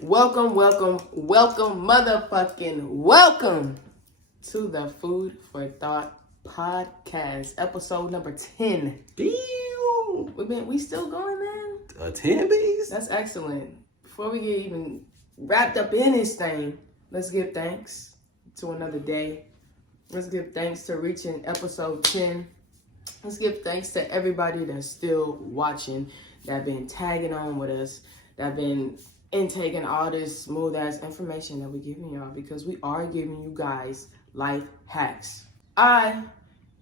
Welcome, motherfucking welcome to the Food for Thought podcast, episode number 10. Damn. We still going, man? 10 bees? That's excellent. Before we get even wrapped up in this thing, let's give thanks to another day. Let's give thanks to reaching episode 10. Let's give thanks to everybody that's still watching, that been tagging on with us, that been intaking all this smooth ass information that we're giving y'all, because we are giving you guys life hacks. I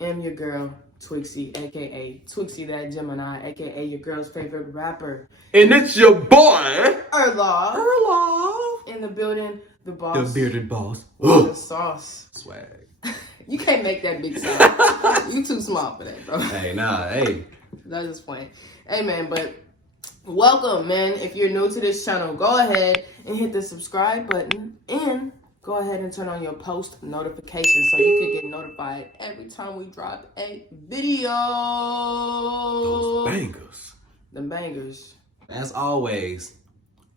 am your girl, Twixie, aka Twixie that Gemini, aka your girl's favorite rapper. And it's your boy, Erlaw. In the building, the boss. the bearded boss. The sauce. Swag. You can't make that big sound. You too small for that, bro. Hey. That's just funny. Hey, man, but welcome, man. If you're new to this channel, go ahead and hit the subscribe button and go ahead and turn on your post notifications so you can get notified every time we drop a video. Those bangers. The bangers. As always,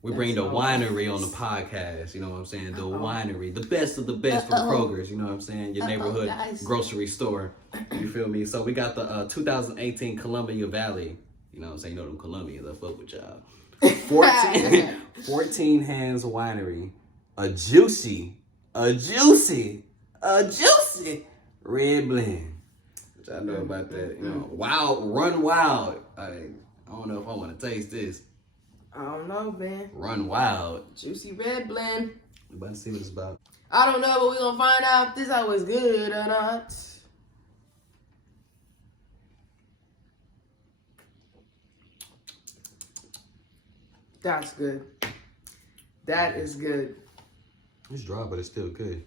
we bring the winery on the podcast. You know what I'm saying? The winery. The best of the best from Kroger's. You know what I'm saying? Your neighborhood grocery store. You feel me? So we got the 2018 Columbia Valley. You know what I'm saying? You know them Colombians. I fuck with y'all. 14 Hands Winery. A juicy red blend. Which I know about that. You know, run wild. I don't know if I want to taste this. I don't know, man. Run wild. Juicy red blend. We about to see what it's about. I don't know, but we're going to find out if this was good or not. That's good. That is good. It's dry, but it's still good.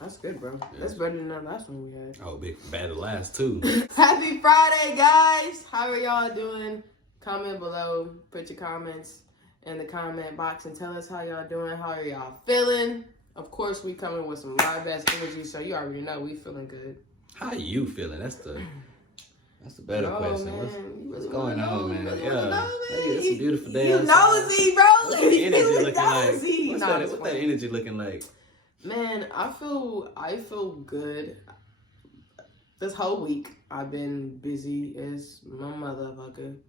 That's good, bro. Yeah. That's better than the last one we had. Oh, big bad at last too. Happy Friday, guys. How are y'all doing? Comment below. Put your comments in the comment box and tell us how y'all doing. How are y'all feeling? Of course, we coming with some live ass energy, so you already know we feeling good. How you feeling? That's the better question. What's going on, man? Yeah, hey, it's a beautiful day. You nosy, bro. What's that energy looking nosy. like? What's that energy looking like? Man, I feel good. This whole week I've been busy as my motherfucker,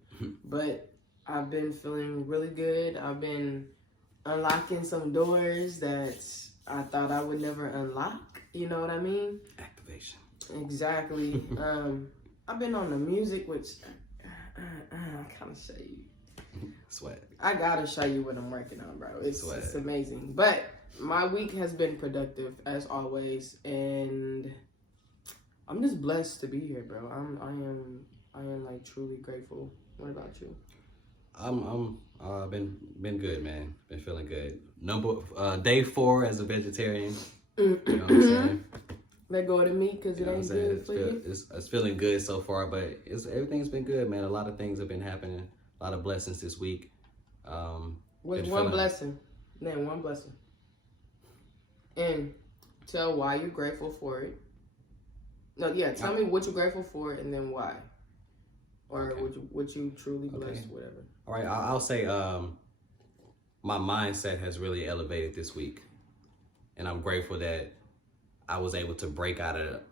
but I've been feeling really good. I've been unlocking some doors that I thought I would never unlock. You know what I mean? Activation. Exactly. I've been on the music, which I kind of show you. Swag. I gotta show you what I'm working on, bro. It's amazing. But my week has been productive as always, and I'm just blessed to be here, bro. I am like truly grateful. What about you? I've been good, man. Been feeling good. Day 4 as a vegetarian. You know what I'm saying? Let go of the meat because it ain't good for you. It's feeling good so far, but everything's been good, man. A lot of things have been happening. A lot of blessings this week. What's one blessing? Name one blessing. And tell why you're grateful for it. No, yeah, tell me what you're grateful for and then why. Or what you truly blessed, whatever. All right, I'll say my mindset has really elevated this week. And I'm grateful that I was able to break out of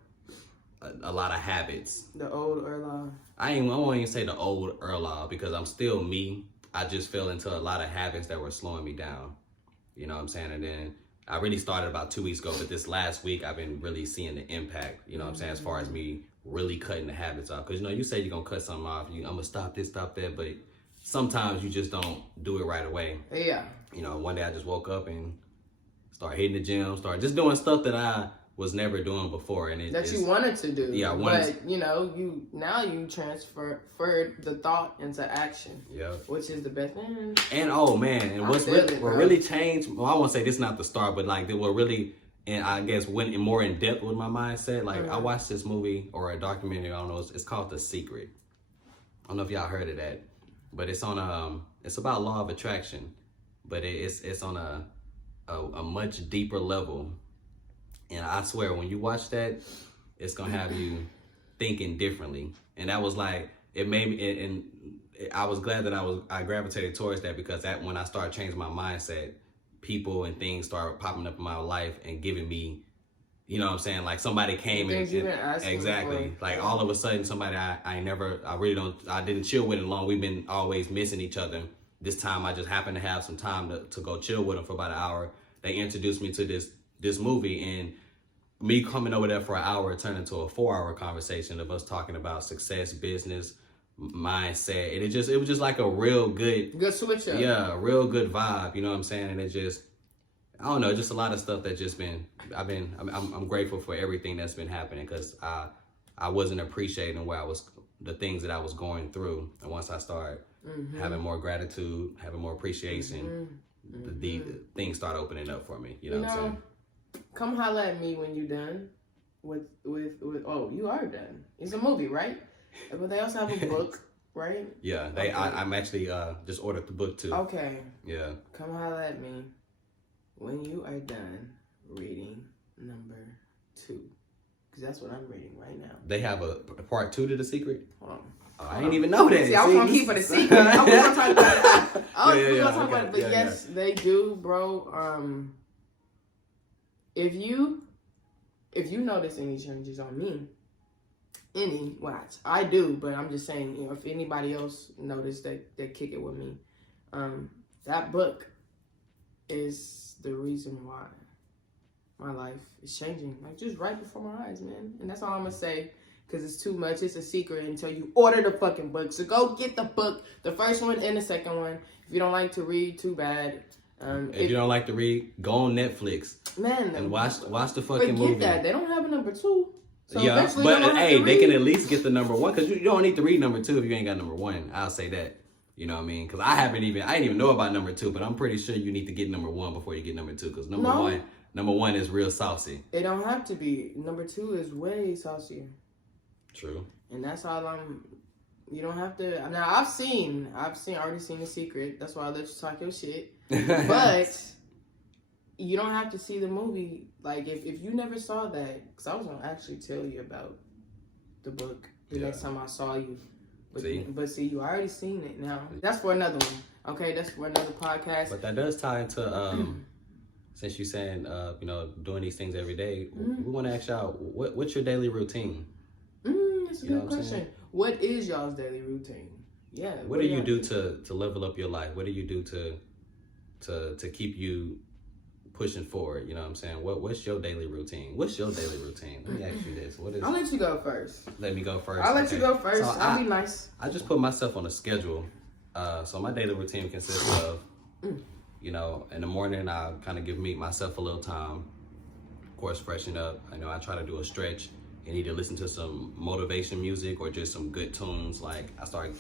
a lot of habits. The old Erlaw. I won't even say the old Erlaw because I'm still me. I just fell into a lot of habits that were slowing me down. You know what I'm saying? And then I really started about 2 weeks ago, but this last week I've been really seeing the impact, you know what I'm saying, as far as me really cutting the habits off. Because, you know, you say you're going to cut something off, I'm going to stop this, stop that, but sometimes you just don't do it right away. Yeah. You know, one day I just woke up and started hitting the gym, started just doing stuff that I was never doing before, and you wanted to do. Yeah, but you know, you transferred the thought into action. Yeah, which is the best thing. And what really changed? Well, I won't say this is not the start, but like what really, and I guess went more in depth with my mindset. Like I watched this movie or a documentary. I don't know. It's called The Secret. I don't know if y'all heard of that, but it's on it's about law of attraction, but it's on a much deeper level. And I swear, when you watch that, it's gonna have you thinking differently. And that was like, it made me, and I was glad that I gravitated towards that, because that when I started changing my mindset, people and things started popping up in my life and giving me, you know what I'm saying? Like somebody came and exactly. Like all of a sudden somebody I didn't chill with it long. We've been always missing each other. This time I just happened to have some time to go chill with them for about an hour. They introduced me to this movie, and me coming over there for an hour turned into a 4-hour conversation of us talking about success, business, mindset. And it was just like a real good switch up. Yeah, a real good vibe, you know what I'm saying? And it just, I don't know, just a lot of stuff that just I'm grateful for everything that's been happening, because I wasn't appreciating the things that I was going through. And once I started having more gratitude, having more appreciation, the things start opening up for me. You know what I'm saying? Come holla at me when you're done with oh, you are done. It's a movie, right? But they also have a book, right? Yeah, I'm actually just ordered the book too. Okay. Yeah. Come holla at me when you are done reading number 2. Because that's what I'm reading right now. They have a part 2 to The Secret? Hold on. Oh, I didn't even know that. See, I was going to keep it a secret. I was going to talk about it. I was going to talk about it. But yes, they do, bro. If you notice any changes on me, I do, but I'm just saying, you know, if anybody else noticed that they kick it with me, that book is the reason why my life is changing, like just right before my eyes, man. And that's all I'm gonna say, because it's too much. It's a secret until you order the fucking book. So go get the book, the first one and the second one. If you don't like to read, too bad. If you don't like to read, go on Netflix, man, and watch the fucking movie. Forget that, they don't have a number 2. So yeah, but hey, they can at least get the number 1, because you don't need to read number 2 if you ain't got number 1. I'll say that. You know what I mean? Because I didn't even know about number 2, but I'm pretty sure you need to get number 1 before you get number 2, because number one is real saucy. It don't have to be. Number 2 is way saucier. True. And that's all you don't have to. Now I've already seen The Secret. That's why I let you talk your shit. But you don't have to see the movie. Like if you never saw that, because I was gonna actually tell you about the book the next time I saw you. But see, you already seen it now. That's for another one. Okay, that's for another podcast. But that does tie into since you're saying doing these things every day. We want to ask y'all, what's your daily routine? That's a good question. What is y'all's daily routine? Yeah. What do you do to level up your life? What do you do to keep you pushing forward? You know what I'm saying? What's your daily routine? Let me ask you this. I'll let you go first. Let me go first. I'll let you go first. So I'll be nice. I just put myself on a schedule. So my daily routine consists of, in the morning I kind of give myself a little time. Of course, freshen up. I try to do a stretch and either listen to some motivation music or just some good tunes. Like I start,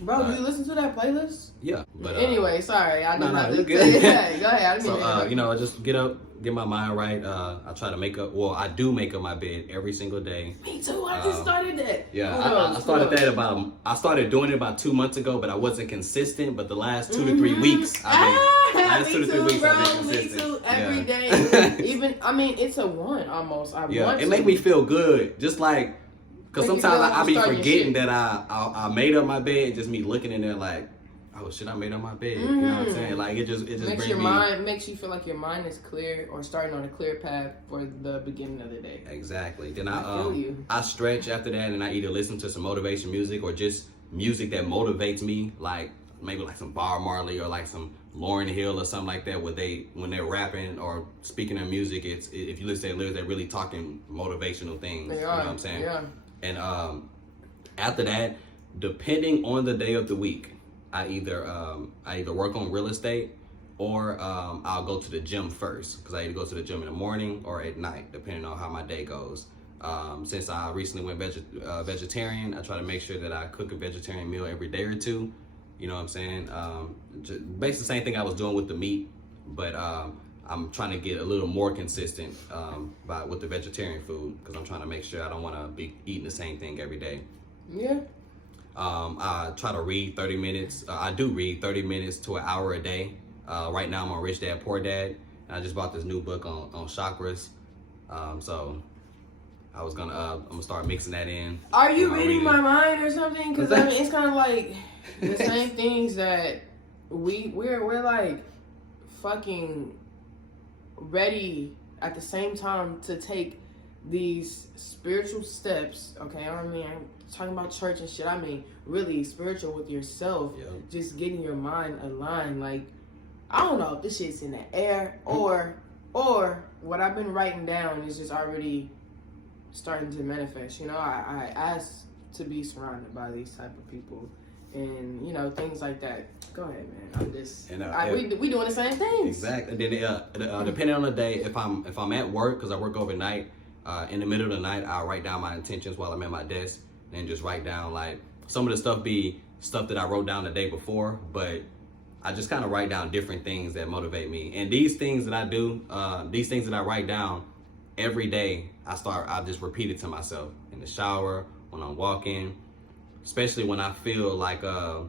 Bro, do you listen to that playlist? Yeah, but anyway, sorry, I did not. You're good. Yeah, go ahead. So I just get up, get my mind right. I try to I do make up my bed every single day. Me too. I just started that. Yeah, I started that I started doing it about 2 months ago, but I wasn't consistent. But the last 2 to 3 weeks, I've been consistent. Me too. Every day. Even, it's a 1 almost. It make me feel good. Just like, because sometimes I be forgetting that I made up my bed. Just me looking in there like, oh shit, I made up my bed. You know what I'm saying? Like it just makes you feel like your mind is clear or starting on a clear path for the beginning of the day. Exactly. Then I stretch after that, and I either listen to some motivation music or just music that motivates me, like maybe like some Bob Marley or like some Lauryn Hill or something like that, when they're rapping or speaking of music, if you listen to their lyrics, they're really talking motivational things. They are. You know what I'm saying? Yeah. And after that, depending on the day of the week, I either work on real estate or I'll go to the gym first, because I either go to the gym in the morning or at night, depending on how my day goes. Since I recently went vegetarian, I try to make sure that I cook a vegetarian meal every day or two. You know what I'm saying? Basically the same thing I was doing with the meat, but I'm trying to get a little more consistent with the vegetarian food, because I'm trying to make sure I don't want to be eating the same thing every day. Yeah. I try to read 30 minutes. I do read 30 minutes to an hour a day. Right now I'm on Rich Dad Poor Dad, and I just bought this new book on chakras. So I'm gonna start mixing that in. Are you reading my mind or something? Because I mean, it's kind of like the same things that we're like fucking ready at the same time to take these spiritual steps. Okay, I mean, I'm talking about church and shit. I mean, really spiritual with yourself. Yep. Just getting your mind aligned. Like, I don't know if this shit's in the air or what I've been writing down is just already starting to manifest. You know, I asked to be surrounded by these type of people, and you know, things like that. Go ahead, man. I'm just we doing the same things. Exactly. And then depending on the day, if I'm at work, because I work overnight, in the middle of the night, I'll write down my intentions while I'm at my desk, and just write down like some of the stuff that I wrote down the day before, but I just kind of write down different things that motivate me. And these things that I do, these things that I write down every day, I just repeat it to myself in the shower, when I'm walking, especially when I feel like the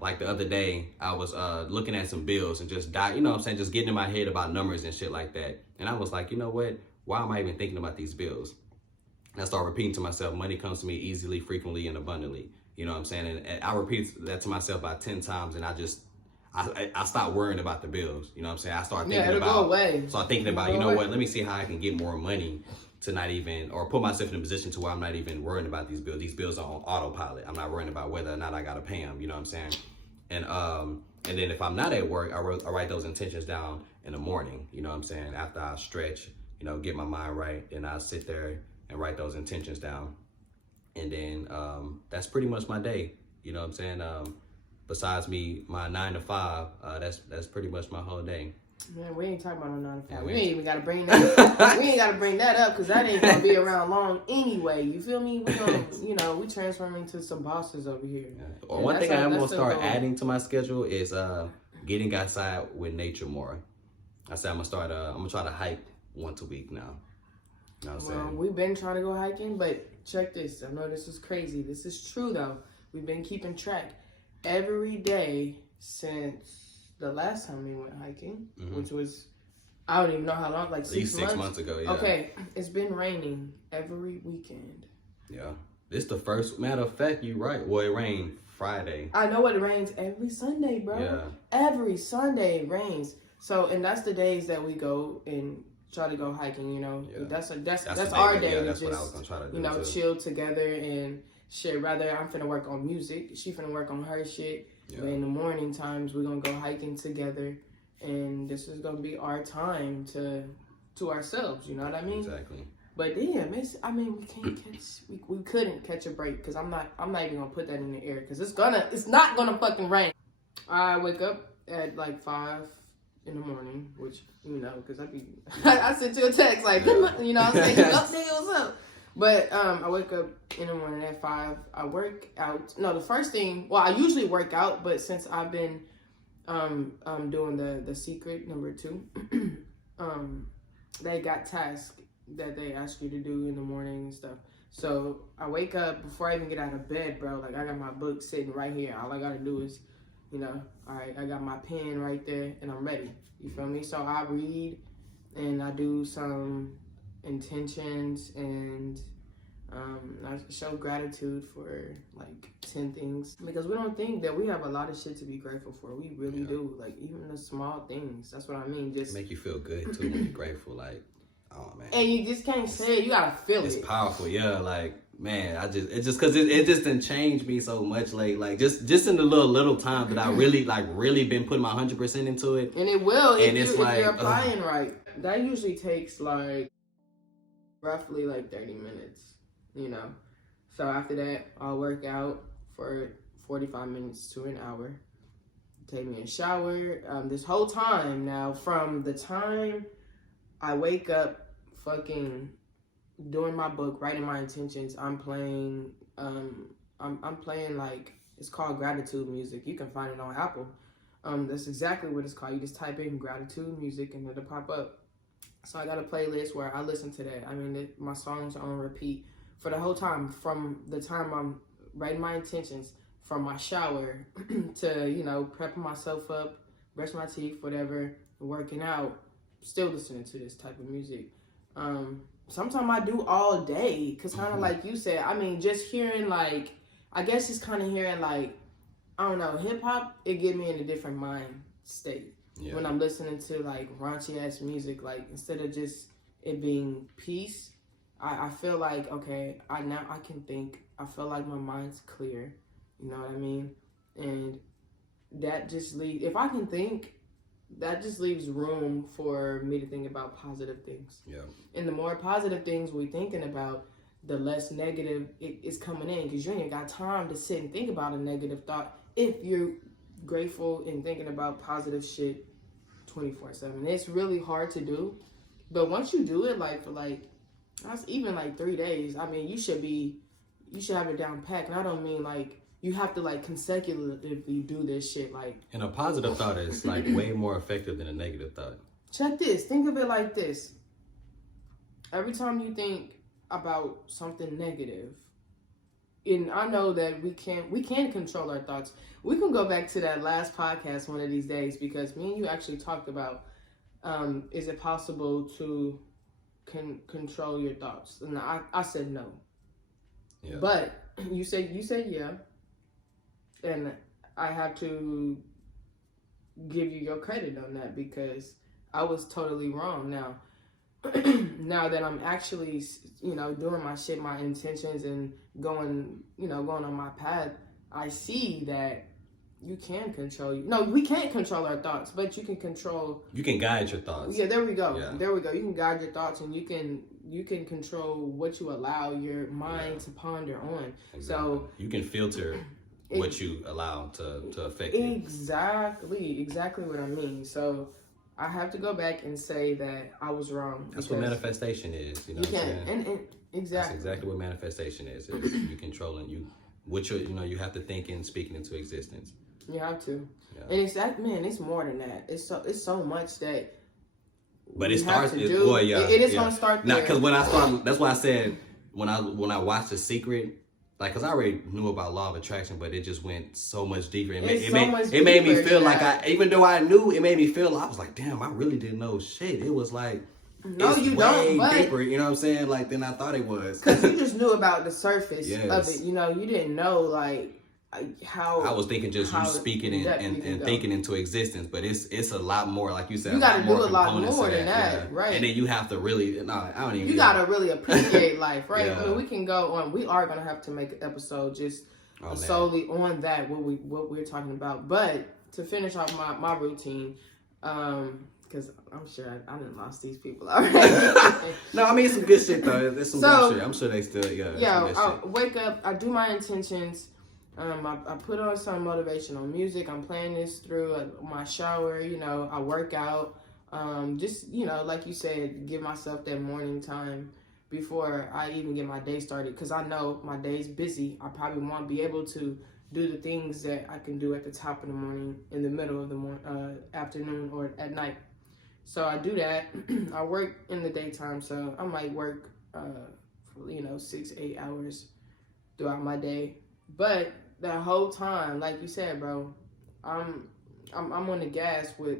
other day, I was looking at some bills and just you know what I'm saying, just getting in my head about numbers and shit like that. And I was like, you know what? Why am I even thinking about these bills? And I start repeating to myself, money comes to me easily, frequently, and abundantly. You know what I'm saying? And I repeat that to myself about 10 times, and I stopped worrying about the bills. You know what I'm saying? I start thinking about, you know what? Let me see how I can get more money to not even, or put myself in a position to where I'm not even worrying about these bills. These bills are on autopilot. I'm not worrying about whether or not I got to pay them. You know what I'm saying? And then if I'm not at work, I write those intentions down in the morning. You know what I'm saying? After I stretch, you know, get my mind right, then I sit there and write those intentions down. And then that's pretty much my day. You know what I'm saying? Besides my 9 to 5, that's pretty much my whole day. Man, we ain't talking about no 9 to 5. Yeah, we ain't even gotta bring that. We ain't gotta bring that up because that ain't gonna be around long anyway. You feel me? We gonna, you know, we transforming into some bosses over here. Yeah. Well, one thing I am gonna start adding to my schedule is getting outside with nature more. I said I'm gonna try to hike once a week now. You know what I'm saying? We've been trying to go hiking, but check this. I know this is crazy. This is true though. We've been keeping track every day since the last time we went hiking, which was, I don't even know how long, like 6 months? At least 6 months ago, yeah. Okay, it's been raining every weekend. Yeah. This the first, matter of fact, you're right. Well, it rained Friday. I know it rains every Sunday, bro. Yeah. Every Sunday it rains. So, and that's the days that we go and try to go hiking, you know. Yeah. That's our day. Yeah, that's what I was going to try to do, you know, chill together and shit. Rather, I'm finna work on music. She finna work on her shit. Yeah. In the morning times, we're going to go hiking together. And this is going to be our time to ourselves. You know what I mean? Exactly. But damn, we couldn't catch a break because I'm not even going to put that in the air because it's not going to fucking rain. I wake up at like 5 in the morning, which, you know, because I sent you a text like, you know what I'm saying? Nigga, what's up? But I wake up in the morning at 5. I work out. No, the first thing, well, I usually work out, but since I've been doing the secret number 2, they got tasks that they ask you to do in the morning and stuff. So I wake up before I even get out of bed, bro. Like, I got my book sitting right here. All I got to do is, you know, all right, I got my pen right there and I'm ready. You feel me? So I read and I do some intentions and I show gratitude for like 10 things because we don't think that we have a lot of shit to be grateful for. We really do. Like, even the small things. That's what I mean. Just make you feel good too when you're grateful. Like, oh man. And you just can't say it. You gotta feel it. It's powerful. Yeah. Like, man, it just didn't change me so much. Like just in the little time that I really been putting my 100% into it. And it will if you're applying right. That usually takes like roughly like 30 minutes. You know, so after that, I'll work out for 45 minutes to an hour. Take me a shower. This whole time now, from the time I wake up, fucking doing my book, writing my intentions, I'm playing. I'm playing like it's called gratitude music. You can find it on Apple. That's exactly what it's called. You just type in gratitude music and it'll pop up. So I got a playlist where I listen to that. I mean, my songs are on repeat for the whole time, from the time I'm writing my intentions, from my shower to, you know, prepping myself up, brush my teeth, whatever, working out, still listening to this type of music. Sometimes I do all day, because kind of like you said, I mean, just hearing like, I guess just kind of hearing like, I don't know, hip hop, it get me in a different mind state. Yeah. When I'm listening to like raunchy ass music, like instead of just it being peace, I feel like, okay, I can think. I feel like my mind's clear. You know what I mean? And that just leaves, if I can think, that just leaves room for me to think about positive things. Yeah. And the more positive things we're thinking about, the less negative it is coming in, because you ain't got time to sit and think about a negative thought if you're grateful and thinking about positive shit 24/7. It's really hard to do, but once you do it, like for like, that's even like 3 days. I mean, you should have it down packed. And I don't mean like you have to like consecutively do this shit. Like, and a positive thought is like way more effective than a negative thought. Check this. Think of it like this. Every time you think about something negative, and I know that we can control our thoughts. We can go back to that last podcast one of these days, because me and you actually talked about, is it possible to control your thoughts? And I said no. Yeah. But you said yeah. And I have to give you your credit on that, because I was totally wrong. Now that I'm actually, doing my shit, my intentions, and going on my path, I see that you can control. No, we can't control our thoughts, but you can control. You can guide your thoughts. Yeah, there we go. Yeah. There we go. You can guide your thoughts, and you can control what you allow your mind to ponder on. Exactly. So you can filter what you allow to affect you. Exactly what I mean. So I have to go back and say that I was wrong. That's what manifestation is. You know what I'm saying? And exactly. That's exactly what manifestation is. It's you controlling you have to think and speak it into existence. You have to. Yeah. And it's more than that. It's so much that. But it starts. It is gonna start there. Now, because when I started, that's why I said when I watched The Secret, like, cause I already knew about law of attraction, but it just went so much deeper. It made me feel like even though I knew, it made me feel. I was like, damn, I really didn't know shit. It was like. No, you don't. But deeper, you know what I'm saying? Like, than I thought it was. Because you just knew about the surface of it. You didn't know like how. I was thinking just you speaking and thinking into existence, but it's a lot more. Like you said, you got to do a lot more than that, right? And then you have to really. I don't even. You got to really appreciate life, right? Yeah. I mean, we can go on. We are gonna have to make an episode just solely on that what we're talking about. But to finish off my routine. Because I'm sure I done lost these people already. No, I mean, it's some good shit, though. There's some good shit. I'm sure they still, yeah, I wake up, I do my intentions. I put on some motivational music. I'm playing this through my shower. I work out. Just, like you said, give myself that morning time before I even get my day started. Because I know my day's busy. I probably won't be able to do the things that I can do at the top of the morning, in the middle of the afternoon, or at night. So I do that. I work in the daytime, so I might work, 6-8 hours throughout my day. But that whole time, like you said, bro, I'm on the gas with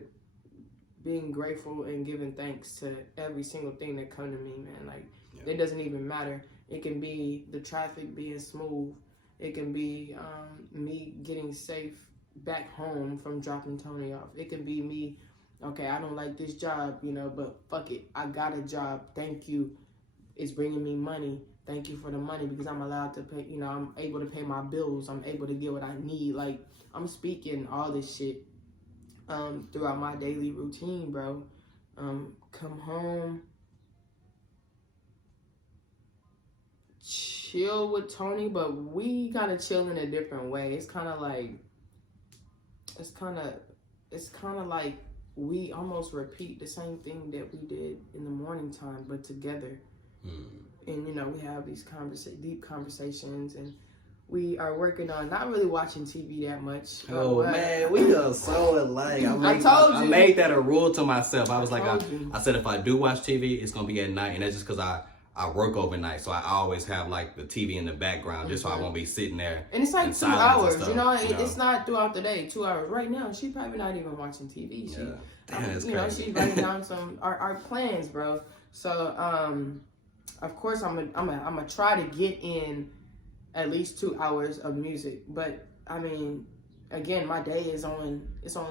being grateful and giving thanks to every single thing that come to me, man. Like, It doesn't even matter. It can be the traffic being smooth. It can be me getting safe back home from dropping Tony off. It can be me. Okay, I don't like this job, but fuck it. I got a job. Thank you. It's bringing me money. Thank you for the money, because I'm allowed to pay, I'm able to pay my bills. I'm able to get what I need. Like, I'm speaking all this shit throughout my daily routine, bro. Come home, chill with Tony, but we gotta chill in a different way. It's kind of like we almost repeat the same thing that we did in the morning time, but together. And we have these deep conversations, and we are working on not really watching TV that much. Oh man, we are so alike. I made that a rule to myself. I was I said if I do watch TV, it's gonna be at night, and that's just because I work overnight, so I always have like the TV in the background, just so I won't be sitting there. And it's like 2 hours, it's not throughout the day. 2 hours. Right now, she's probably not even watching TV. She's writing down our plans, bro. So, of course, I'm gonna try to get in at least 2 hours of music. But I mean, again, my day is on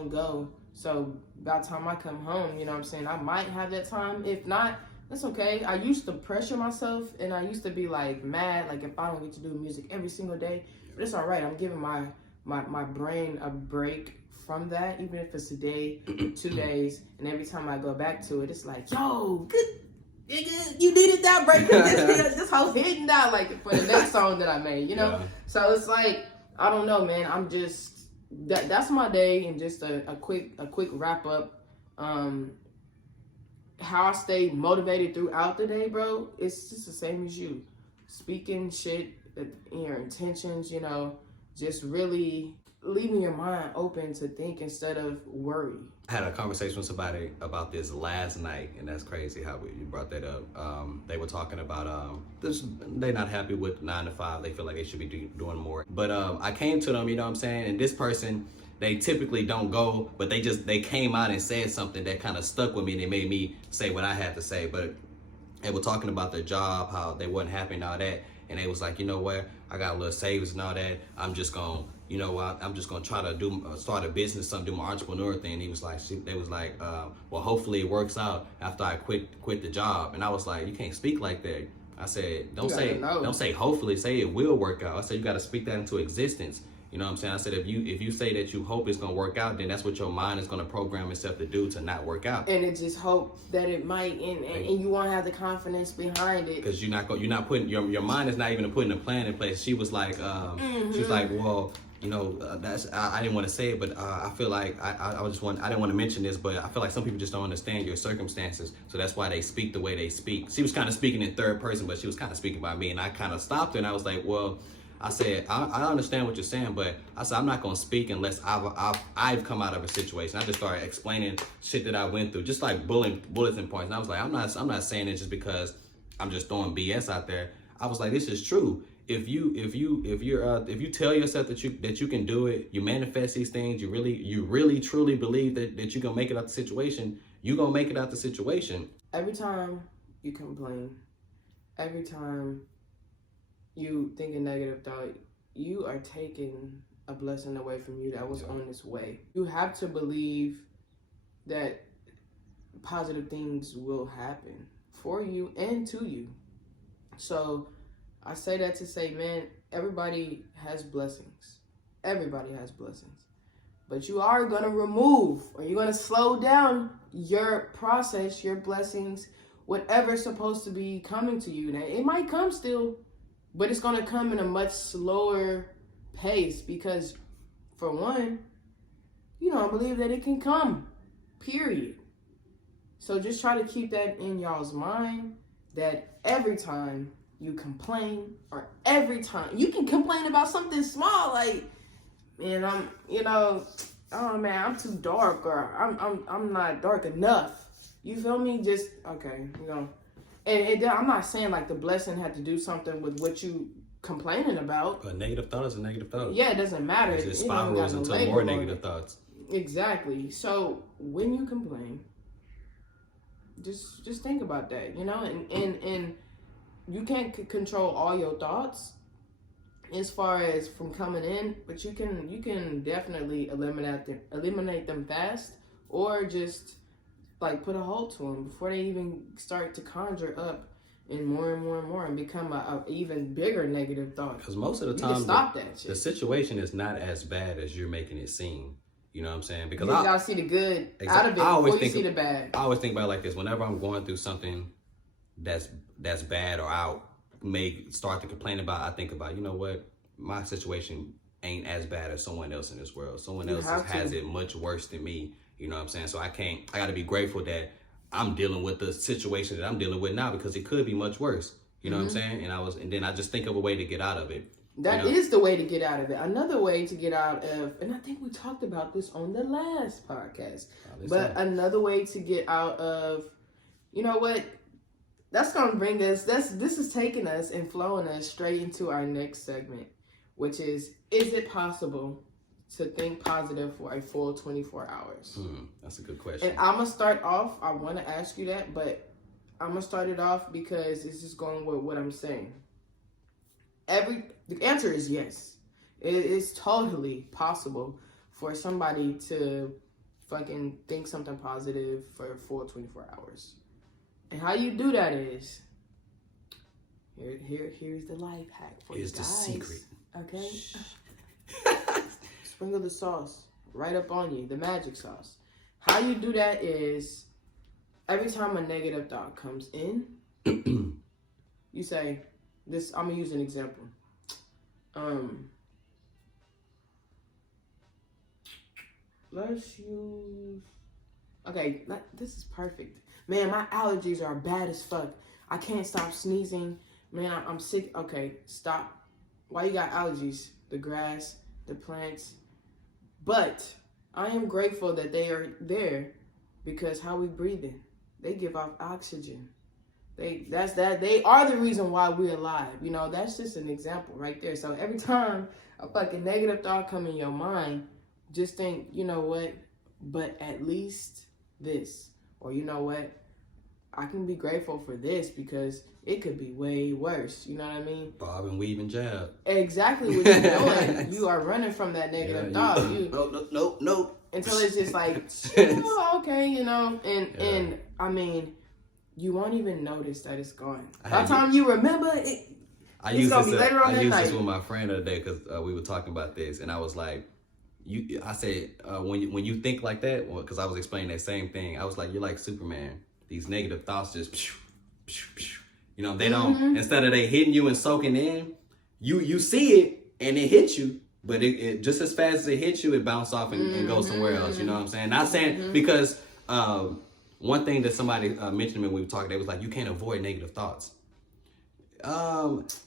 go. So by the time I come home, you know what I'm saying, I might have that time. If not, that's okay. I used to pressure myself, and I used to be like mad, like if I don't get to do music every single day. But it's all right. I'm giving my brain a break from that, even if it's a day, 2 days, and every time I go back to it, it's like, yo, good. You needed that break. This whole hitting that like for the next song that I made, you know. Yeah. So it's like, I don't know, man. I'm just that's my day, and just a quick wrap up. How I stay motivated throughout the day, bro. It's just the same as you, speaking shit in your intentions. You know, just really leaving your mind open to think instead of worry. I had a conversation with somebody about this last night, and that's crazy how you brought that up. They were talking about they're not happy with 9 to 5. They feel like they should be doing more. But I came to them, you know what I'm saying? And this person, they typically don't go, but they came out and said something that kind of stuck with me, and they made me say what I had to say. But they were talking about their job, how they wasn't happy and all that. And they was like, you know what? I got a little savings and all that. I'm just gonna, you know what? I'm just gonna try to start a business, do my entrepreneur thing. And he was like, they was like, well, hopefully it works out after I quit the job. And I was like, you can't speak like that. I said, don't say hopefully, say it will work out. I said, you got to speak that into existence. You know what I'm saying? I said, if you say that you hope it's gonna work out, then that's what your mind is gonna program itself to do, to not work out. And it just hope that it might, and you won't have the confidence behind it. Because you're not putting your mind is not even putting a plan in place. She was like, she was like, well, you know, I didn't want to say it, but I feel like I didn't want to mention this, but I feel like some people just don't understand your circumstances, so that's why they speak the way they speak. She was kind of speaking in third person, but she was kind of speaking by me, and I kind of stopped her, and I was like, well. I said, I understand what you're saying, but I said, I'm not going to speak unless I've come out of a situation. I just started explaining shit that I went through, just like bullets and points. And I was like, I'm not saying it just because I'm just throwing BS out there. I was like, this is true. If you tell yourself that you can do it, you manifest these things, you really truly believe that you're going to make it out the situation, you're going to make it out the situation. Every time you complain, every time you think a negative thought, you are taking a blessing away from you that was on its way. You have to believe that positive things will happen for you and to you. So I say that to say, man, everybody has blessings. Everybody has blessings. But you are going to remove, or you're going to slow down your process, your blessings, whatever's supposed to be coming to you. Now, it might come still, but it's going to come in a much slower pace because, for one, you don't believe that it can come, period. So just try to keep that in y'all's mind, that every time you complain, or every time you can complain about something small, like, man, I'm too dark, or I'm not dark enough. You feel me? Just, okay, you know. And I'm not saying like the blessing had to do something with what you complaining about. A negative thought is a negative thought. Yeah, it doesn't matter. It just spirals into more negative thoughts. Exactly. So when you complain, just think about that, you know, and you can't control all your thoughts as far as from coming in, but you can definitely eliminate them fast, or just like put a halt to them before they even start to conjure up and more and become a even bigger negative thought. Because most of the time, the situation is not as bad as you're making it seem. You know what I'm saying? Because you gotta see the good out of it before you see the bad. I always think about it like this. Whenever I'm going through something that's bad, or I may start to complain about, I think about, you know what? My situation ain't as bad as someone else in this world. Someone else has it much worse than me. You know what I'm saying? So I got to be grateful that I'm dealing with the situation that I'm dealing with now, because it could be much worse. You know what I'm saying? And then I just think of a way to get out of it. That is the way to get out of it. Another way to get out of, and I think we talked about this on the last podcast, but another way to get out of, you know what? That's going to bring us, this is taking us and flowing us straight into our next segment, which is it possible to think positive for a full 24 hours? That's a good question. And I'm going to start off, I want to ask you that, but I'm gonna start it off because it's just going with what I'm saying. The answer is yes. It is totally possible for somebody to fucking think something positive for a full 24 hours. And how you do that is here's the life hack for you guys. Here's the secret. Okay? Sprinkle the sauce right up on you, the magic sauce. How you do that is every time a negative thought comes in, you say, this, I'm gonna use an example. Let's use, okay, this is perfect. Man, my allergies are bad as fuck. I can't stop sneezing. Man, I'm sick. Okay, stop. Why you got allergies? The grass, the plants. But I am grateful that they are there because how we breathing, they give off oxygen. They are the reason why we're alive. You know, that's just an example right there. So every time a fucking negative thought come in your mind, just think, you know what, but at least this. Or you know what, I can be grateful for this because it could be way worse. You know what I mean? Bob and weave and jab. Exactly what you're doing. You are running from that negative thought. No. Until it's just like, oh, okay, you know, and I mean, you won't even notice that it's gone. By the time you remember it, I used this with my friend the other day because we were talking about this, and I was like, I said, when you think like that, because I was explaining that same thing, I was like, you're like Superman. These negative thoughts just, you know, they don't, instead of they hitting you and soaking in, you see it and it hits you, but it just as fast as it hits you, it bounces off and goes somewhere else. You know what I'm saying? Not saying, because one thing that somebody mentioned to me when we were talking, they was like, you can't avoid negative thoughts.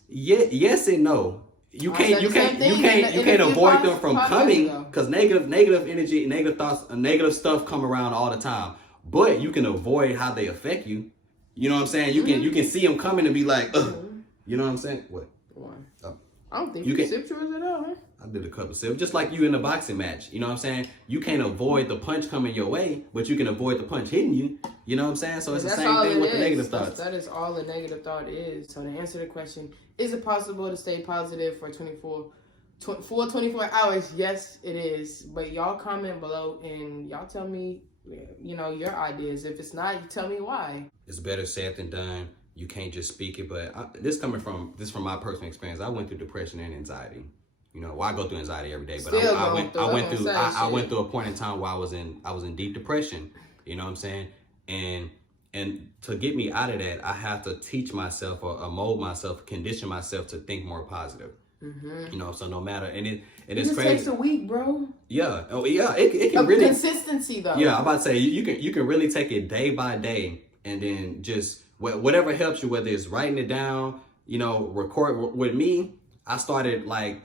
Yes and no. You can't avoid them from coming, because negative energy, negative thoughts, negative stuff come around all the time. But you can avoid how they affect you. You know what I'm saying? You can see them coming and be like, you know what I'm saying? What? Why? I don't think you can sip yours at all, huh? I did a couple sips, just like you in a boxing match. You know what I'm saying? You can't avoid the punch coming your way, but you can avoid the punch hitting you. You know what I'm saying? So it's the same thing with the negative thoughts. That is all a negative thought is. So to answer the question, is it possible to stay positive for 24 hours? Yes, it is. But y'all comment below and y'all tell me, you know, your ideas. If it's not, you tell me why. It's better said than done. You can't just speak it. But this from my personal experience. I went through depression and anxiety. You know, well, I go through anxiety every day, but I went through a point in time where I was in deep depression. You know what I'm saying? And to get me out of that, I have to teach myself or mold myself, condition myself to think more positive. You know, so no matter, and it is crazy. It takes a week, bro. Yeah. Oh, yeah. It can really consistency though. Yeah, I'm about to say you can really take it day by day, and then just whatever helps you, whether it's writing it down, you know, record. With me, I started like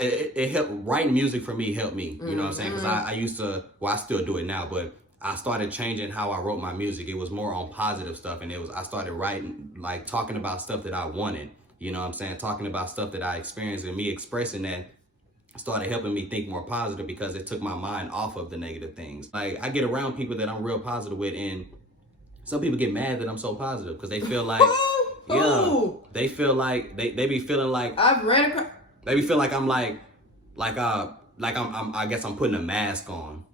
it helped. Writing music for me helped me. You know what I'm saying? Because I used to, well, I still do it now, but I started changing how I wrote my music. It was more on positive stuff, and I started writing, like talking about stuff that I wanted. You know what I'm saying? Talking about stuff that I experienced, and me expressing that started helping me think more positive because it took my mind off of the negative things. Like, I get around people that I'm real positive with, and some people get mad that I'm so positive because they feel like, they feel like they be feeling like they be feeling like I'm I guess I'm putting a mask on.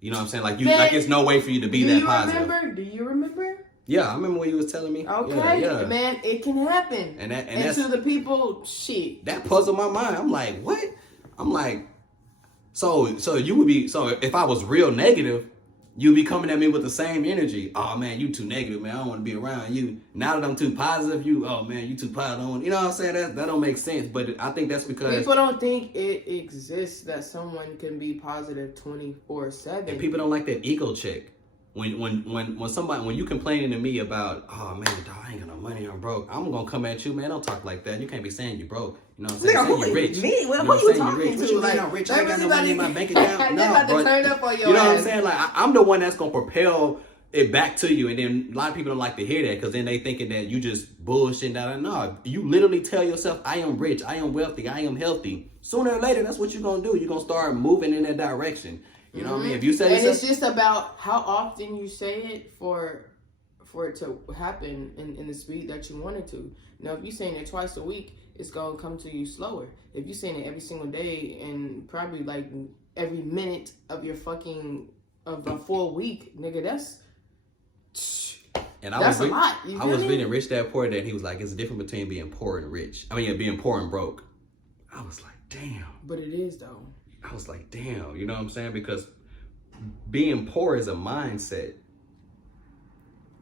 You know what I'm saying? Like like it's no way for you to be that positive. Do you remember? Yeah, I remember what you was telling me. Okay, yeah. Man, it can happen. And that's, to the people, shit. That puzzled my mind. I'm like, what? I'm like, so you would be, so if I was real negative, you'd be coming at me with the same energy. Oh man, you too negative, man. I don't want to be around you. Now that I'm too positive, oh man, you too positive. You know what I'm saying? That don't make sense. But I think that's because people don't think it exists that someone can be positive 24/7. And people don't like that ego check. When you complaining to me about, oh man, dog, I ain't got no money, I'm broke, I'm gonna come at you, man. Don't talk like that. You can't be saying you broke. You know what I'm saying? Say you rich. Me? Well, who you talking to? Like, I'm rich. I ain't got no money in my bank account. No, bro. Turn up on your you know what I'm saying? Like, I'm the one that's gonna propel it back to you, and then a lot of people don't like to hear that because then they thinking that you just bullshitting that. No, you literally tell yourself, I am rich, I am wealthy, I am healthy. Sooner or later, that's what you're gonna do. You're gonna start moving in that direction. You know what I mean? If you say and it's just about how often you say it for for it to happen in the speed that you want it to. Now, if you're saying it twice a week, it's going to come to you slower. If you're saying it every single day and probably like every minute of your of a full week, nigga, that's a lot. I was reading Rich Dad Poor Dad. He was like, it's a difference between being poor and rich. Being poor and broke. I was like, damn. But it is though. I was like, damn. You know what I'm saying? Because being poor is a mindset.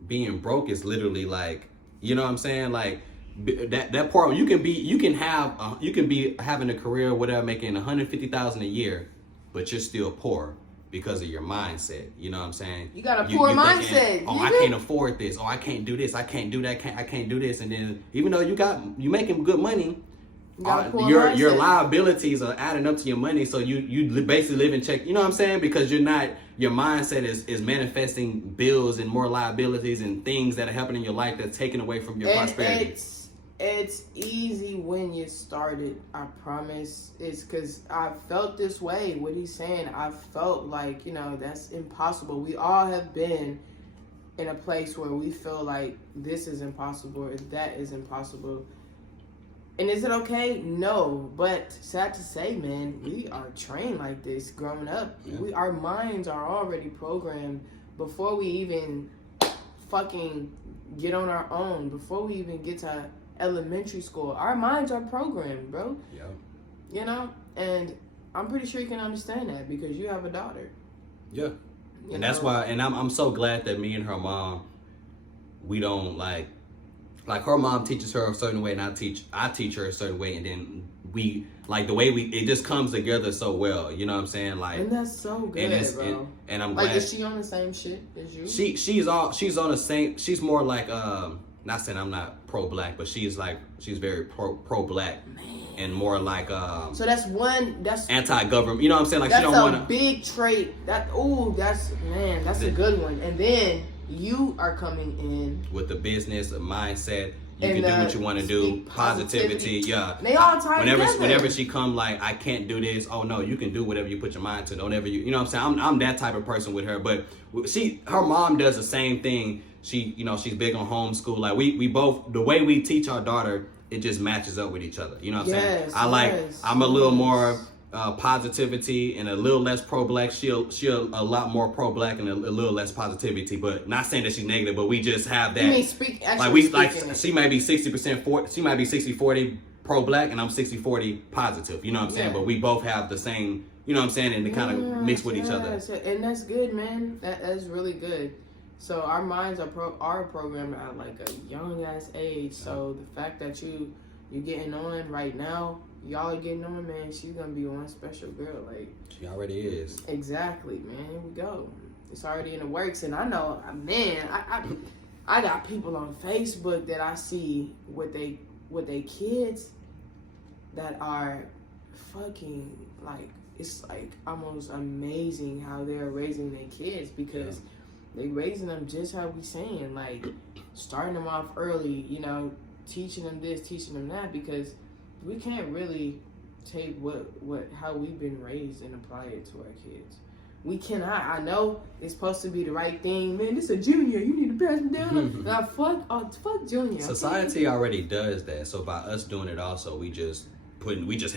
Being broke is literally like, you know what I'm saying? Like that poor, you can be having a career, whatever, making $150,000 a year, but you're still poor because of your mindset. You know what I'm saying? You got a poor mindset. Thinking, I can't afford this. I can't do this. I can't do that. I can't do this. And then even though you making good money, your liabilities are adding up to your money. So you basically live in check. You know what I'm saying? Because your mindset is manifesting bills and more liabilities and things that are happening in your life that's taken away from your prosperity. It's easy when you started, I promise. It's because I felt this way, what he's saying. I felt like, that's impossible. We all have been in a place where we feel like this is impossible or that is impossible. And is it okay? No. But sad to say, man, we are trained like this growing up. Yeah. Our minds are already programmed before we even fucking get on our own, before we even get to elementary school. Our minds are programmed, bro. Yeah. And I'm pretty sure you can understand that because you have a daughter. Yeah. And that's why, and I'm so glad that me and her mom, we don't like her mom teaches her a certain way and I teach her a certain way, and then we like the way it just comes together so well. You know what I'm saying? Like, and that's so good, bro. And I'm like, glad. Is she on the same shit as you? She's on the same. She's more like not saying I'm not pro-black, but she's very pro-black. Man. And more like so that's anti-government. You know what I'm saying? Like, that's she don't want a big trait. That's a good one. And then you are coming in with the business mindset. You can do what you want to do. Positivity. Yeah. They all tie together. Whenever she come like, I can't do this. Oh no, you can do whatever you put your mind to. Don't ever you know what I'm saying? I'm that type of person with her. But her mom does the same thing. She's big on homeschool. Like we both, the way we teach our daughter, it just matches up with each other. You know what I'm saying? I'm a little more positivity and a little less pro-black. She'll a lot more pro-black and a little less positivity. But not saying that she's negative, but we just have that. She might be 60%, she might be 60-40 pro-black, and I'm 60-40 positive. You know what I'm saying? But we both have the same. You know what I'm saying? And they kind of mix with each other. And that's good, man. That's really good. So our minds are programmed at like a young ass age. So the fact that you're getting on right now, y'all are getting on, man. She's gonna be one special girl. Like, she already is. Exactly, man. Here we go. It's already in the works, and I know, man. I got people on Facebook that I see with they kids that are fucking like, it's like almost amazing how they're raising their kids because. They raising them just how we saying, like starting them off early, teaching them this, teaching them that, because we can't really take how we've been raised and apply it to our kids. We cannot. I know it's supposed to be the right thing, man. This is a junior. You need to pass him down. Now fuck junior. Society already does that. So by us doing it, also we just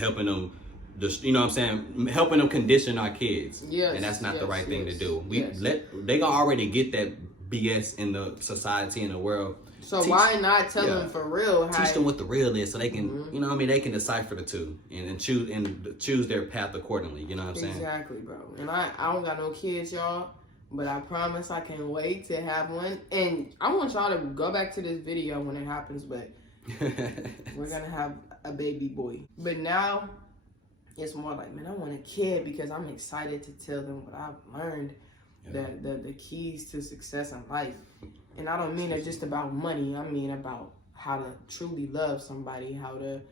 helping them. You know what I'm saying? Helping them condition our kids. Yes, and that's not the right thing to do. They gonna already get that BS in the society and the world. So why not tell them for real? Teach them what the real is, so they can, they can decipher the two and choose their path accordingly. You know what I'm saying? Exactly, bro. And I don't got no kids, y'all, but I promise I can't wait to have one. And I want y'all to go back to this video when it happens, but we're gonna have a baby boy. But now. It's more like, man, I want a kid because I'm excited to tell them what I've learned, the keys to success in life. And I don't mean it just about money. I mean about how to truly love somebody, how to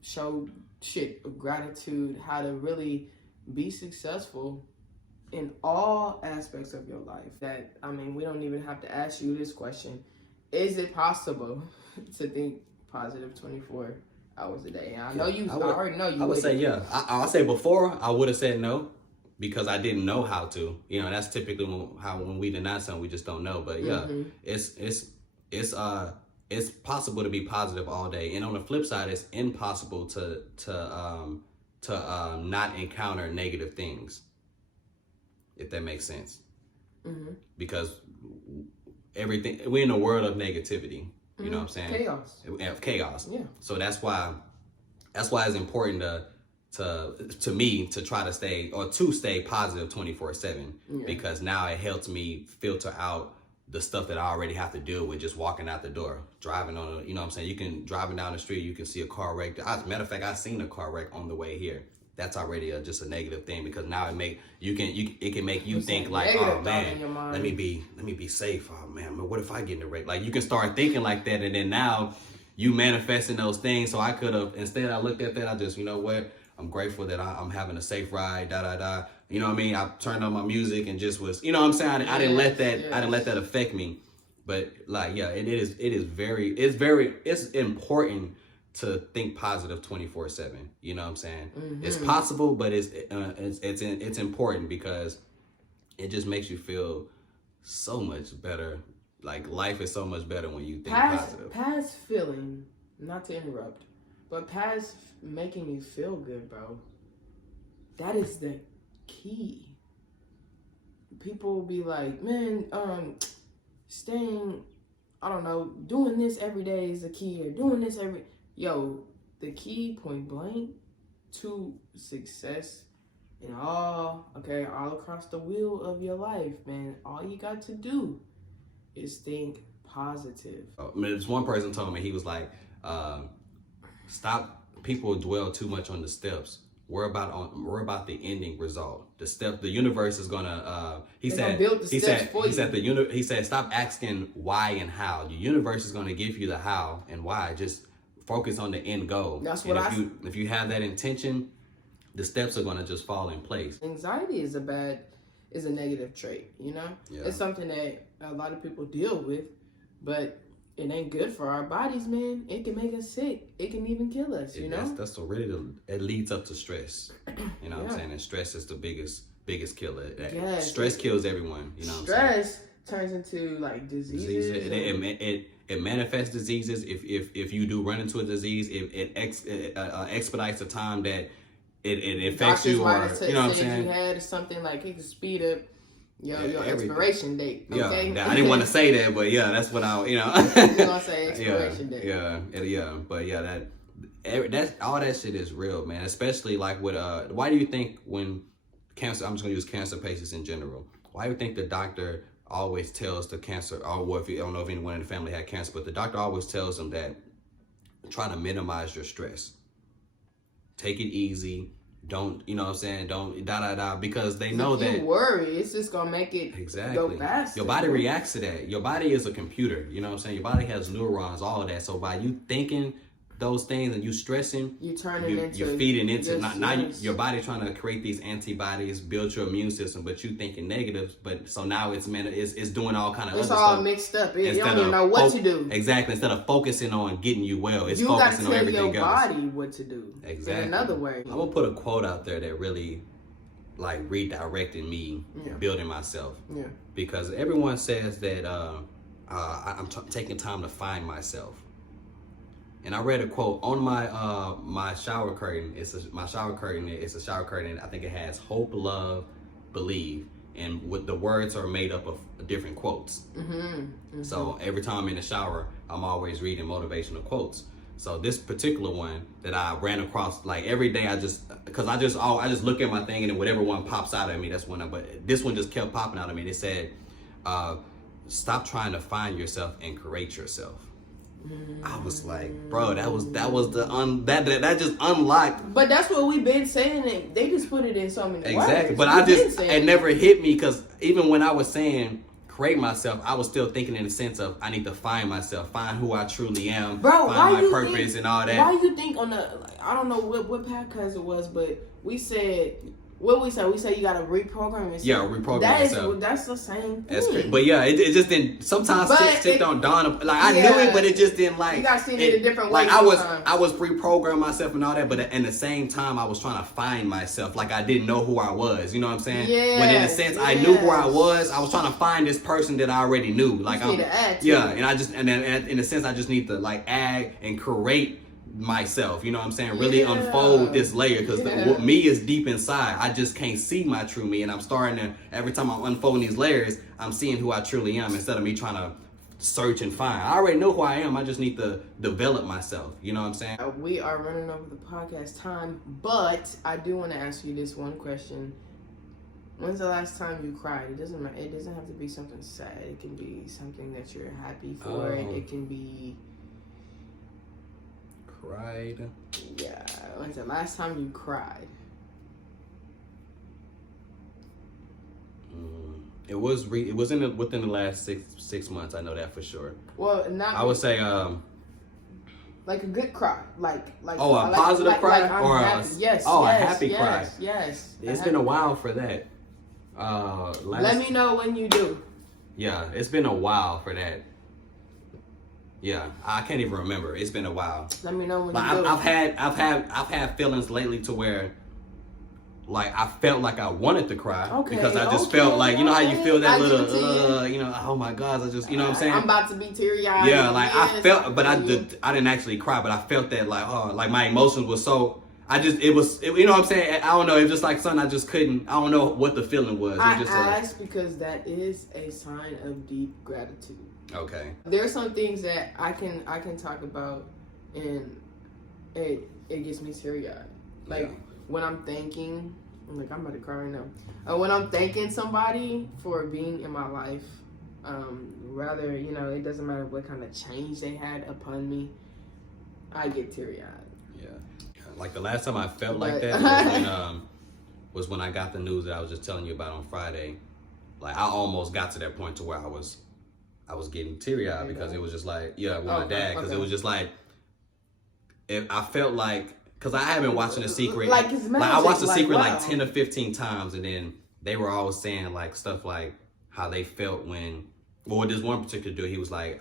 show gratitude, how to really be successful in all aspects of your life. We don't even have to ask you this question. Is it possible to think positive 24 hours a day? And I know I already know you. I would say, yeah. I'll say before, I would have said no. because I didn't know how to. You know, that's typically when we deny something, we just don't know. But yeah, it's possible to be positive all day, and on the flip side, it's impossible to not encounter negative things, if that makes sense. Because we're in a world of negativity. You know what I'm saying? Chaos. Yeah. So that's why it's important to me to try to stay positive 24/7, because now it helps me filter out the stuff that I already have to deal with just walking out the door, driving on, you know what I'm saying? You can, driving down the street, you can see a car wreck. As a matter of fact, I seen a car wreck on the way here. That's already just a negative thing, because now it can make you think like, oh man, let me be safe. Oh man, what if I get in a wreck? Like, you can start thinking like that, and then now you manifesting those things. So I could have, instead I looked at that, I just, you know what? I'm grateful that I'm having a safe ride, You know what I mean? I turned on my music and just was, you know what I'm saying? I didn't let that affect me. But like, yeah, it's important to think positive 24/7. You know what I'm saying? It's possible, but it's important, because it just makes you feel so much better. Like, life is so much better when you think positive. Past feeling, not to interrupt, but past making you feel good, bro. That is the key. People will be like, man, doing this every day is the key, or doing this the key, point blank, to success in all across the wheel of your life, man. All you got to do is think positive. There's one person told me, he was like, people dwell too much on the steps. Worry about the ending result. The universe is gonna. He said, stop asking why and how. The universe is gonna give you the how and why. Just focus on the end goal. That's what if you have that intention, the steps are gonna just fall in place. Anxiety is a negative trait. You know, it's something that a lot of people deal with, but it ain't good for our bodies, man. It can make us sick. It can even kill us, you know? That's what really, it leads up to stress. You know what I'm saying? And stress is the biggest killer. Yes. Stress kills everyone, you know what I'm saying? Stress turns into, like, diseases. It manifests diseases. If you do run into a disease, it expedites the time that it affects you, or, you know what I'm saying? You had something, like, it can speed up your expiration date, okay? Yeah, I didn't want to say that, but yeah, that's what You're gonna say expiration date. But yeah, that's all that shit is real, man. Especially like with why do you think when cancer? I'm just gonna use cancer patients in general. Why do you think the doctor always tells the cancer? Or if you don't know if anyone in the family had cancer, but the doctor always tells them that try to minimize your stress. Take it easy. Don't, you know what I'm saying? Don't because they know that. If you worry, it's just gonna make it go faster. Your body reacts to that. Your body is a computer. You know what I'm saying? Your body has neurons, all of that. So by you thinking those things and you stressing, you're feeding into your body trying to create these antibodies, build your immune system, but you thinking negatives. But so now it's doing all kind of other stuff. It's all mixed up. You don't even know what to do. Exactly. Instead of focusing on getting you well, it's focusing on everything else. You gotta tell your body what to do. Exactly. In another way. I'm gonna put a quote out there that really like redirected me building myself. Yeah. Because everyone says that I'm taking time to find myself. And I read a quote on my shower curtain. It's a shower curtain. I think it has hope, love, believe, and what the words are made up of different quotes. So every time I'm in the shower, I'm always reading motivational quotes. So this particular one that I ran across, like every day, I just look at my thing, and then whatever one pops out at me, that's one. But this one just kept popping out at me. It said, "Stop trying to find yourself and create yourself." I was like, bro, that just unlocked. But that's what we've been saying. They just put it in so many words. But it never hit me, because even when I was saying create myself, I was still thinking in the sense of I need to find myself, find who I truly am, bro, find my purpose and all that. Why you think I don't know what podcast it was, but we said What we say? We say you gotta reprogram yourself. Yeah, reprogram yourself. That's the same thing. That's crazy. But yeah, it just didn't. Sometimes shit don't dawn. Like I knew it, but it just didn't like. You gotta see it in a different way. Like I was reprogramming myself and all that, but at the same time, I was trying to find myself. Like I didn't know who I was. You know what I'm saying? Yeah. But in a sense, I knew who I was. I was trying to find this person that I already knew. Like I'm. Yeah, and I just and in a sense, I just need to like add and create myself, you know what I'm saying? Really unfold this layer because what me is deep inside. I just can't see my true me, and I'm starting to, every time I'm unfolding these layers, I'm seeing who I truly am instead of me trying to search and find. I already know who I am. I just need to develop myself. You know what I'm saying? We are running over the podcast time, but I do want to ask you this one question. When's the last time you cried? It doesn't matter. It doesn't have to be something sad. It can be something that you're happy for. It can be cried. Yeah. When's the last time you cried? It was within the last six months. I know that for sure. Well, not. I would say like a good cry, like a positive cry, or happy. A happy cry. Yes. It's been a while for that. Let me know when you do. Yeah, it's been a while for that. Yeah, I can't even remember. It's been a while. Let me know when you do. I've had feelings lately to where, like, I felt like I wanted to cry because I just felt like, you know how you feel that little, you know, oh my God, I just, you know what I'm saying? I'm about to be teary-eyed. Yeah, like I felt, but I didn't actually cry, but I felt that like, like my emotions were so. You know what I'm saying? I don't know. It was just like something I just couldn't. I don't know what the feeling was. I asked because that is a sign of deep gratitude. Okay. There are some things that I can talk about, and it gets me teary-eyed. Like when I'm thanking, I'm about to cry right now. When I'm thanking somebody for being in my life, rather, you know, it doesn't matter what kind of change they had upon me, I get teary-eyed. Yeah. Like the last time I felt like that was when I got the news that I was just telling you about on Friday. Like I almost got to that point to where I was getting teary-eyed because it was just like, with my dad, because it was just like, I felt like, because I have been watching The Secret. Like I watched The Secret like 10 or 15 times, and then they were always saying like stuff like how they felt when, well, this one particular dude, he was like,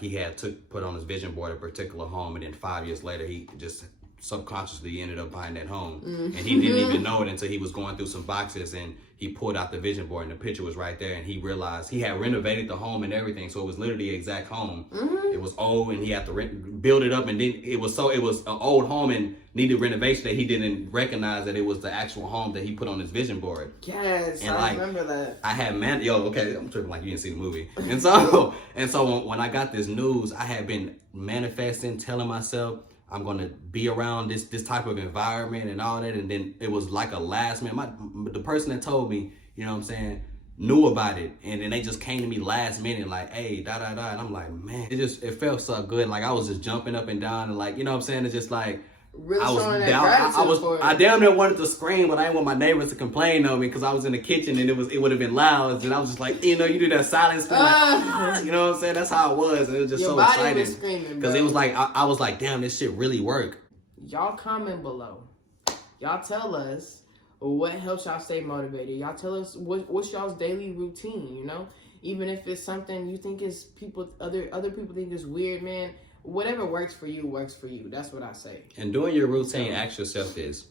he had put on his vision board a particular home, and then 5 years later, he just subconsciously ended up buying that home. And he didn't even know it until he was going through some boxes and he pulled out the vision board and the picture was right there, and he realized he had renovated the home and everything, so it was literally the exact home. It was old and he had to build it up, and then it was an old home and needed renovation that he didn't recognize that it was the actual home that he put on his vision board. Yes, and I remember that. I had I'm tripping like you didn't see the movie. And so when I got this news, I had been manifesting, telling myself I'm going to be around this type of environment and all that. And then it was like a last minute. The person that told me, you know what I'm saying, knew about it. And then they just came to me last minute like, hey, And I'm like, man, it felt so good. Like I was just jumping up and down and like, you know what I'm saying? It's just like, really I damn near wanted to scream, but I didn't want my neighbors to complain on me because I was in the kitchen and it would have been loud. And I was just like, you know, you do that silence, like, you know what I'm saying? That's how it was. And it was just so exciting because it was like I was like, damn, this shit really worked. Y'all comment below. Y'all tell us what helps y'all stay motivated. Y'all tell us what's y'all's daily routine. You know, even if it's something you think is other people think is weird, man. Whatever works for you, works for you. That's what I say. And doing your routine, ask yourself this.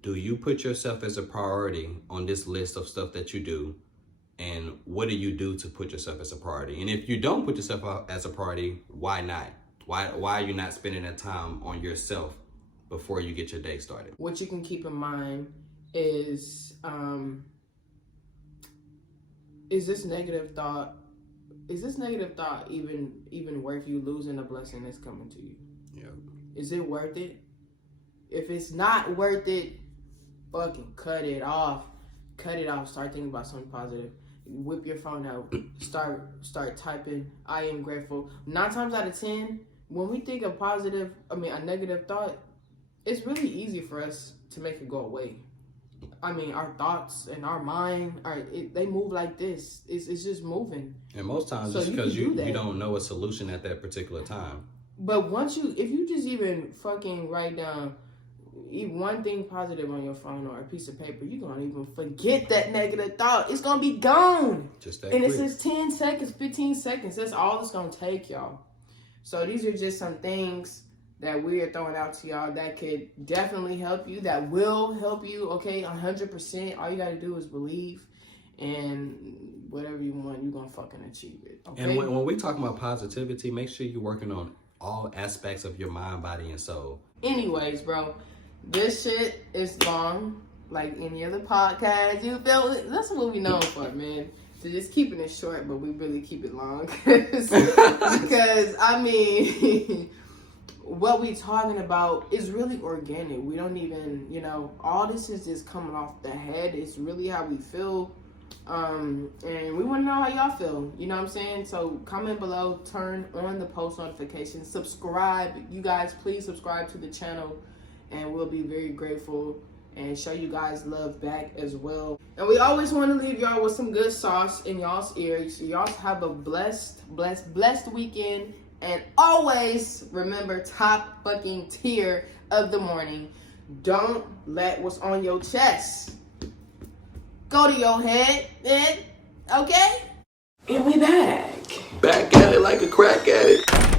Do you put yourself as a priority on this list of stuff that you do? And what do you do to put yourself as a priority? And if you don't put yourself out as a priority, why not? Why are you not spending that time on yourself before you get your day started? What you can keep in mind is this negative thought even worth you losing a blessing that's coming to you? Yeah. Is it worth it? If it's not worth it, fucking cut it off. Cut it off. Start thinking about something positive. Whip your phone out. Start typing, I am grateful. 9 times out of 10, when we think of a negative thought, it's really easy for us to make it go away. I mean, our thoughts and our mind, they move like this. It's just moving. And most times it's because you don't know a solution at that particular time. But if you just even fucking write down even one thing positive on your phone or a piece of paper, you're going to even forget that negative thought. It's going to be gone. Just that and quick. It says 10 seconds, 15 seconds. That's all it's going to take, y'all. So these are just some things that we are throwing out to y'all that could definitely help you, that will help you, okay, 100%. All you got to do is believe, and whatever you want, you're going to fucking achieve it, okay? And when we talk about positivity, make sure you're working on all aspects of your mind, body, and soul. Anyways, bro, this shit is long, like any other podcast. You feel it? That's what we know for, man. So just keeping it short, but we really keep it long. Because, I mean, what we talking about is really organic. We don't even, all this is just coming off the head. It's really how we feel. And we want to know how y'all feel. You know what I'm saying? So comment below, turn on the post notifications, subscribe. You guys, please subscribe to the channel, and we'll be very grateful and show you guys love back as well. And we always want to leave y'all with some good sauce in y'all's ears. So y'all have a blessed weekend. And always remember, top fucking tier of the morning. Don't let what's on your chest go to your head, okay? And we back. Back at it like a crack at it.